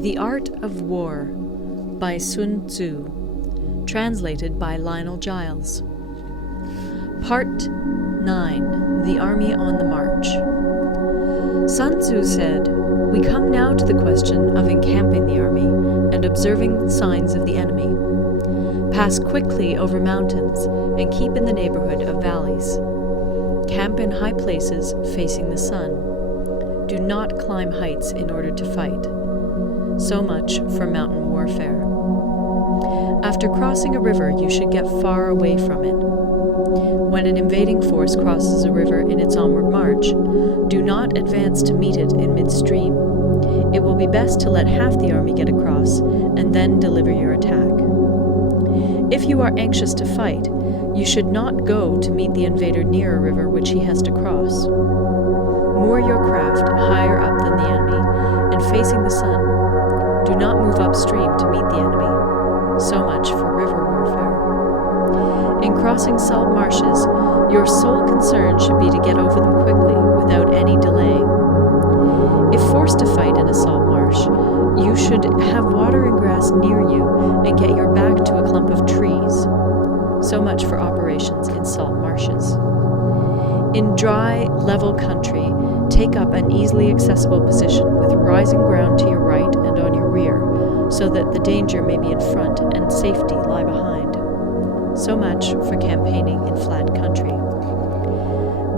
The Art of War by Sun Tzu, translated by Lionel Giles. Part 9. The Army on the March. Sun Tzu said, "We come now to the question of encamping the army and observing signs of the enemy. Pass quickly over mountains and keep in the neighborhood of valleys. Camp in high places facing the sun. Do not climb heights in order to fight." So much for mountain warfare. After crossing a river, you should get far away from it. When an invading force crosses a river in its onward march, do not advance to meet it in midstream. It will be best to let half the army get across and then deliver your attack. If you are anxious to fight, you should not go to meet the invader near a river which he has to cross. Moor your craft higher up than the enemy and facing the sun. Do not move upstream to meet the enemy. So much for river warfare. In crossing salt marshes, your sole concern should be to get over them quickly, without any delay. If forced to fight in a salt marsh, you should have water and grass near you and get your back to a clump of trees. So much for operations in salt marshes. In dry, level country, take up an easily accessible position with rising ground to your right and on your rear, so that the danger may be in front and safety lie behind. So much for campaigning in flat country.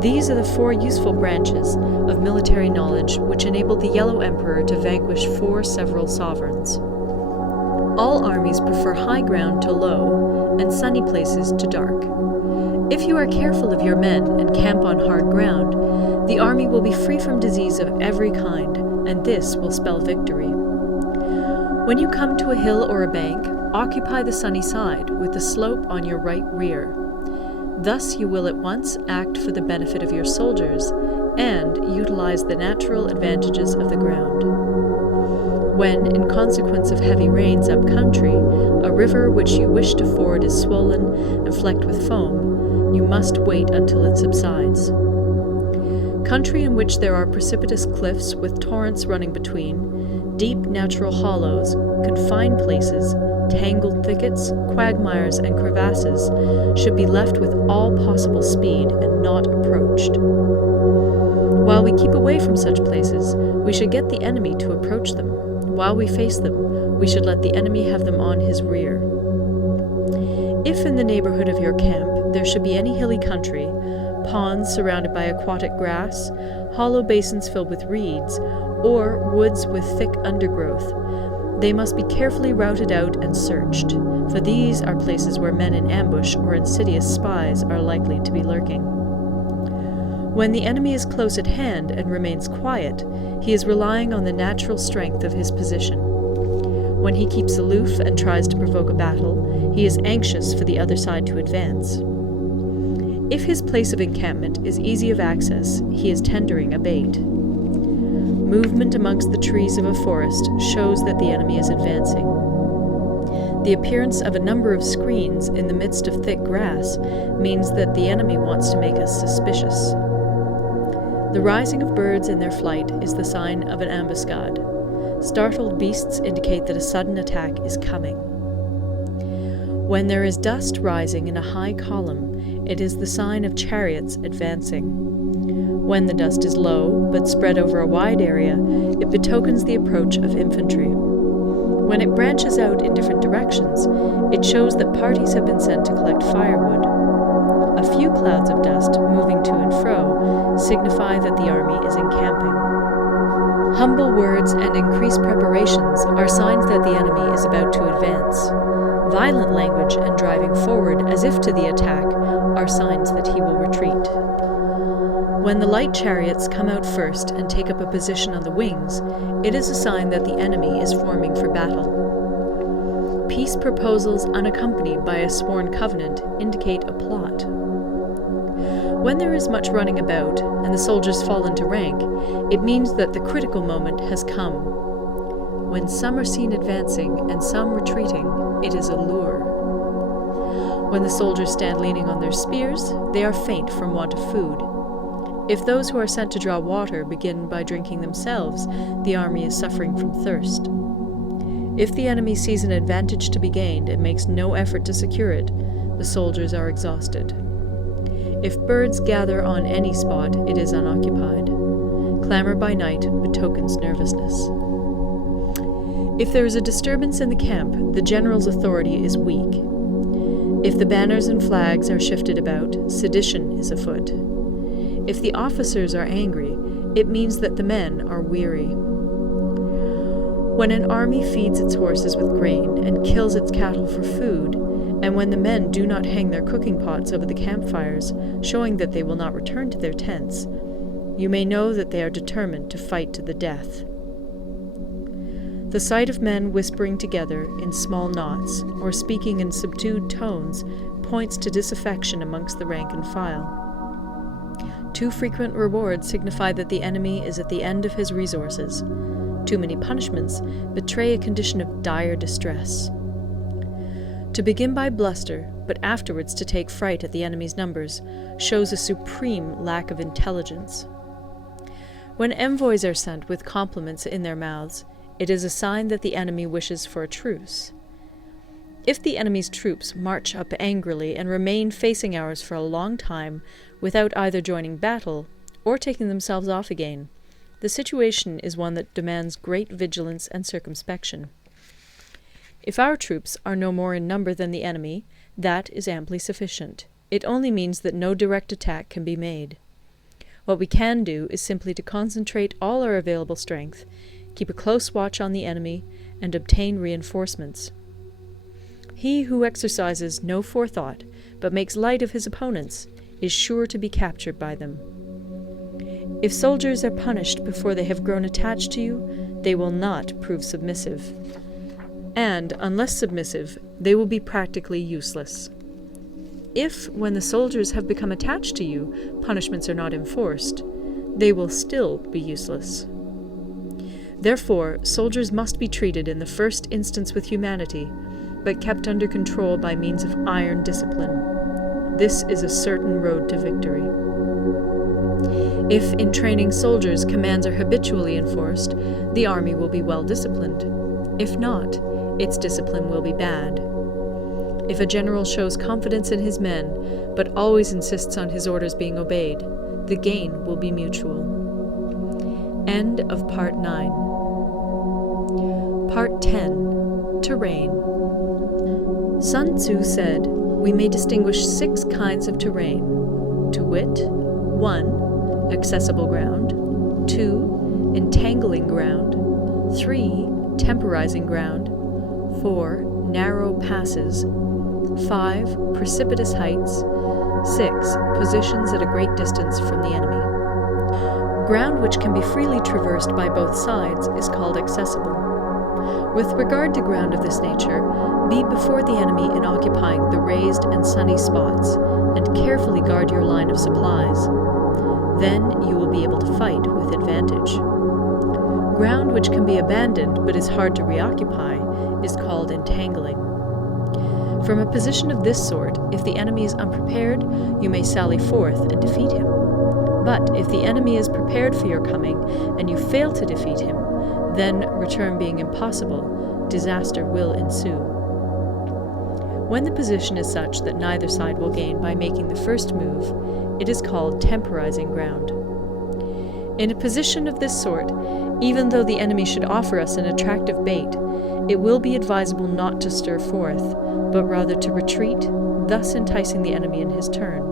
These are the 4 useful branches of military knowledge which enabled the Yellow Emperor to vanquish 4 several sovereigns. All armies prefer high ground to low, and sunny places to dark. If you are careful of your men and camp on hard ground, the army will be free from disease of every kind, and this will spell victory. When you come to a hill or a bank, occupy the sunny side, with the slope on your right rear. Thus you will at once act for the benefit of your soldiers and utilize the natural advantages of the ground. When, in consequence of heavy rains up country, a river which you wish to ford is swollen and flecked with foam, you must wait until it subsides. Country in which there are precipitous cliffs with torrents running between, deep natural hollows, confined places, tangled thickets, quagmires, and crevasses should be left with all possible speed and not approached. While we keep away from such places, we should get the enemy to approach them. While we face them, we should let the enemy have them on his rear. If in the neighborhood of your camp there should be any hilly country, ponds surrounded by aquatic grass, hollow basins filled with reeds, or woods with thick undergrowth, they must be carefully routed out and searched, for these are places where men in ambush or insidious spies are likely to be lurking. When the enemy is close at hand and remains quiet, he is relying on the natural strength of his position. When he keeps aloof and tries to provoke a battle, he is anxious for the other side to advance. If his place of encampment is easy of access, he is tendering a bait. Movement amongst the trees of a forest shows that the enemy is advancing. The appearance of a number of screens in the midst of thick grass means that the enemy wants to make us suspicious. The rising of birds in their flight is the sign of an ambuscade. Startled beasts indicate that a sudden attack is coming. When there is dust rising in a high column, it is the sign of chariots advancing. When the dust is low, but spread over a wide area, it betokens the approach of infantry. When it branches out in different directions, it shows that parties have been sent to collect firewood. A few clouds of dust moving to and fro signify that the army is encamping. Humble words and increased preparations are signs that the enemy is about to advance. Violent language and driving forward as if to the attack are signs that he will retreat. When the light chariots come out first and take up a position on the wings, it is a sign that the enemy is forming for battle. Peace proposals unaccompanied by a sworn covenant indicate a plot. When there is much running about and the soldiers fall into rank, it means that the critical moment has come. When some are seen advancing and some retreating, it is a lure. When the soldiers stand leaning on their spears, they are faint from want of food. If those who are sent to draw water begin by drinking themselves, the army is suffering from thirst. If the enemy sees an advantage to be gained and makes no effort to secure it, the soldiers are exhausted. If birds gather on any spot, it is unoccupied. Clamor by night betokens nervousness. If there is a disturbance in the camp, the general's authority is weak. If the banners and flags are shifted about, sedition is afoot. If the officers are angry, it means that the men are weary. When an army feeds its horses with grain and kills its cattle for food, and when the men do not hang their cooking pots over the campfires, showing that they will not return to their tents, you may know that they are determined to fight to the death. The sight of men whispering together in small knots, or speaking in subdued tones, points to disaffection amongst the rank and file. Too frequent rewards signify that the enemy is at the end of his resources. Too many punishments betray a condition of dire distress. To begin by bluster, but afterwards to take fright at the enemy's numbers, shows a supreme lack of intelligence. When envoys are sent with compliments in their mouths, it is a sign that the enemy wishes for a truce. If the enemy's troops march up angrily and remain facing ours for a long time without either joining battle or taking themselves off again, the situation is one that demands great vigilance and circumspection. If our troops are no more in number than the enemy, that is amply sufficient. It only means that no direct attack can be made. What we can do is simply to concentrate all our available strength, keep a close watch on the enemy, and obtain reinforcements. He who exercises no forethought, but makes light of his opponents, is sure to be captured by them. If soldiers are punished before they have grown attached to you, they will not prove submissive. And, unless submissive, they will be practically useless. If, when the soldiers have become attached to you, punishments are not enforced, they will still be useless. Therefore, soldiers must be treated in the first instance with humanity, but kept under control by means of iron discipline. This is a certain road to victory. If, in training soldiers, commands are habitually enforced, the army will be well disciplined. If not, its discipline will be bad. If a general shows confidence in his men, but always insists on his orders being obeyed, the gain will be mutual. End of Part 9. Part 10. Terrain. Sun Tzu said, "We may distinguish 6 kinds of terrain, to wit, 1. Accessible ground, 2. Entangling ground, 3. Temporizing ground, 4. Narrow passes, 5. Precipitous heights, 6. Positions at a great distance from the enemy." Ground which can be freely traversed by both sides is called accessible. With regard to ground of this nature, be before the enemy in occupying the raised and sunny spots, and carefully guard your line of supplies. Then you will be able to fight with advantage. Ground which can be abandoned but is hard to reoccupy is called entangling. From a position of this sort, if the enemy is unprepared, you may sally forth and defeat him. But if the enemy is prepared for your coming, and you fail to defeat him, then, return being impossible, disaster will ensue. When the position is such that neither side will gain by making the first move, it is called temporizing ground. In a position of this sort, even though the enemy should offer us an attractive bait, it will be advisable not to stir forth, but rather to retreat, thus enticing the enemy in his turn.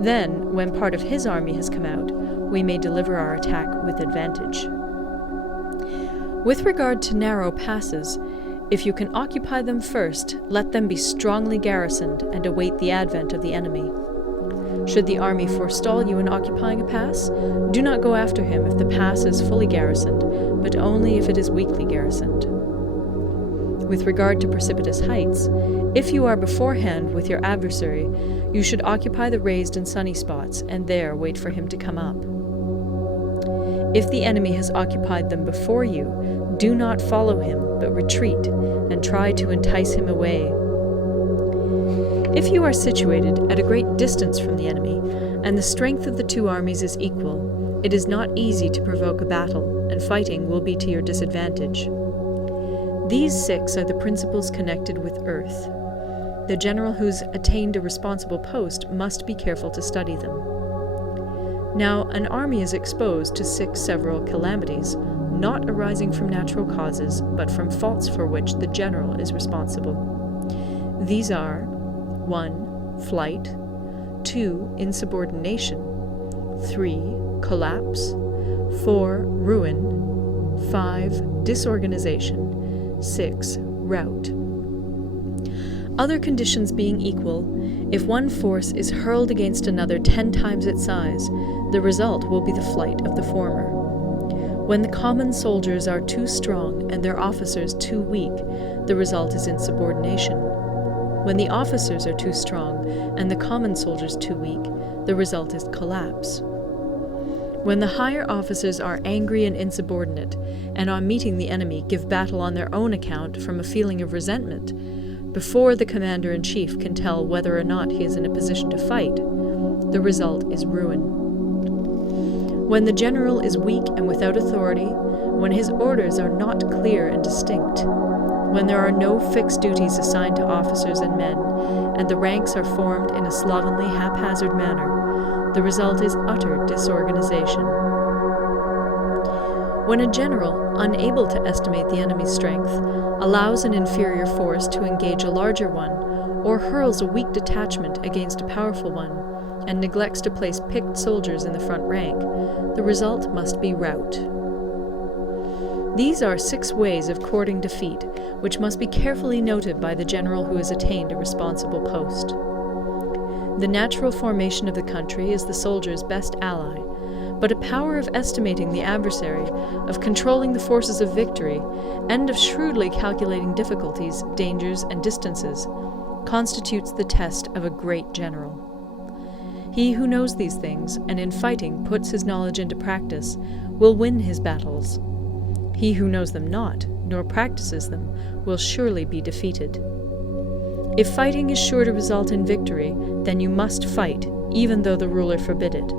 Then, when part of his army has come out, we may deliver our attack with advantage. With regard to narrow passes, if you can occupy them first, let them be strongly garrisoned and await the advent of the enemy. Should the army forestall you in occupying a pass, do not go after him if the pass is fully garrisoned, but only if it is weakly garrisoned. With regard to precipitous heights, if you are beforehand with your adversary, you should occupy the raised and sunny spots, and there wait for him to come up. If the enemy has occupied them before you, do not follow him, but retreat, and try to entice him away. If you are situated at a great distance from the enemy, and the strength of the two armies is equal, it is not easy to provoke a battle, and fighting will be to your disadvantage. These 6 are the principles connected with earth. The general who's attained a responsible post must be careful to study them. Now, an army is exposed to 6 several calamities, not arising from natural causes, but from faults for which the general is responsible. These are 1. Flight, 2. Insubordination, 3. Collapse, 4. Ruin, 5. Disorganization, 6. Rout. Other conditions being equal, if one force is hurled against another 10 times its size, the result will be the flight of the former. When the common soldiers are too strong and their officers too weak, the result is insubordination. When the officers are too strong and the common soldiers too weak, the result is collapse. When the higher officers are angry and insubordinate, and on meeting the enemy give battle on their own account from a feeling of resentment, before the commander-in-chief can tell whether or not he is in a position to fight, the result is ruin. When the general is weak and without authority, when his orders are not clear and distinct, when there are no fixed duties assigned to officers and men, and the ranks are formed in a slovenly, haphazard manner, the result is utter disorganization. When a general, unable to estimate the enemy's strength, allows an inferior force to engage a larger one, or hurls a weak detachment against a powerful one, and neglects to place picked soldiers in the front rank, the result must be rout. These are 6 ways of courting defeat, which must be carefully noted by the general who has attained a responsible post. The natural formation of the country is the soldier's best ally, but a power of estimating the adversary, of controlling the forces of victory, and of shrewdly calculating difficulties, dangers, and distances, constitutes the test of a great general. He who knows these things, and in fighting puts his knowledge into practice, will win his battles. He who knows them not, nor practices them, will surely be defeated. If fighting is sure to result in victory, then you must fight, even though the ruler forbid it.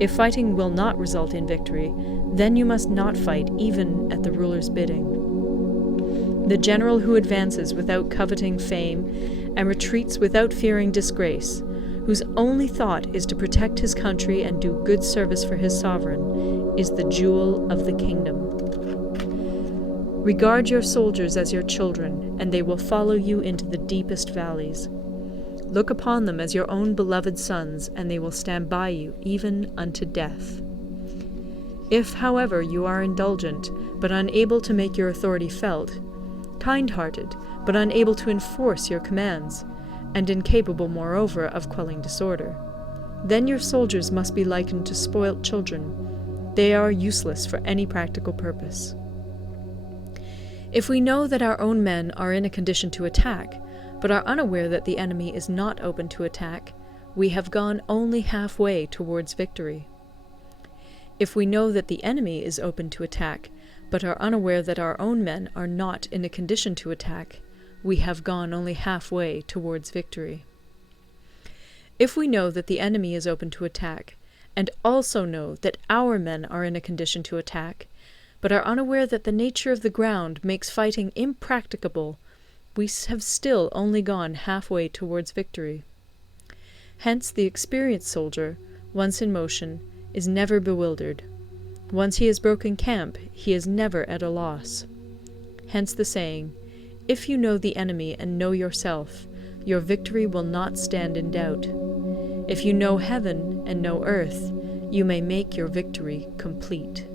If fighting will not result in victory, then you must not fight even at the ruler's bidding. The general who advances without coveting fame and retreats without fearing disgrace, whose only thought is to protect his country and do good service for his sovereign, is the jewel of the kingdom. Regard your soldiers as your children, and they will follow you into the deepest valleys. Look upon them as your own beloved sons, and they will stand by you even unto death. If, however, you are indulgent, but unable to make your authority felt, kind-hearted, but unable to enforce your commands, and incapable, moreover, of quelling disorder, then your soldiers must be likened to spoilt children. They are useless for any practical purpose. If we know that our own men are in a condition to attack, but are unaware that the enemy is not open to attack, we have gone only halfway towards victory. If we know that the enemy is open to attack, but are unaware that our own men are not in a condition to attack, we have gone only halfway towards victory. If we know that the enemy is open to attack, and also know that our men are in a condition to attack, but are unaware that the nature of the ground makes fighting impracticable, we have still only gone halfway towards victory. Hence the experienced soldier, once in motion, is never bewildered. Once he has broken camp, he is never at a loss. Hence the saying, "If you know the enemy and know yourself, your victory will not stand in doubt. If you know heaven and know earth, you may make your victory complete."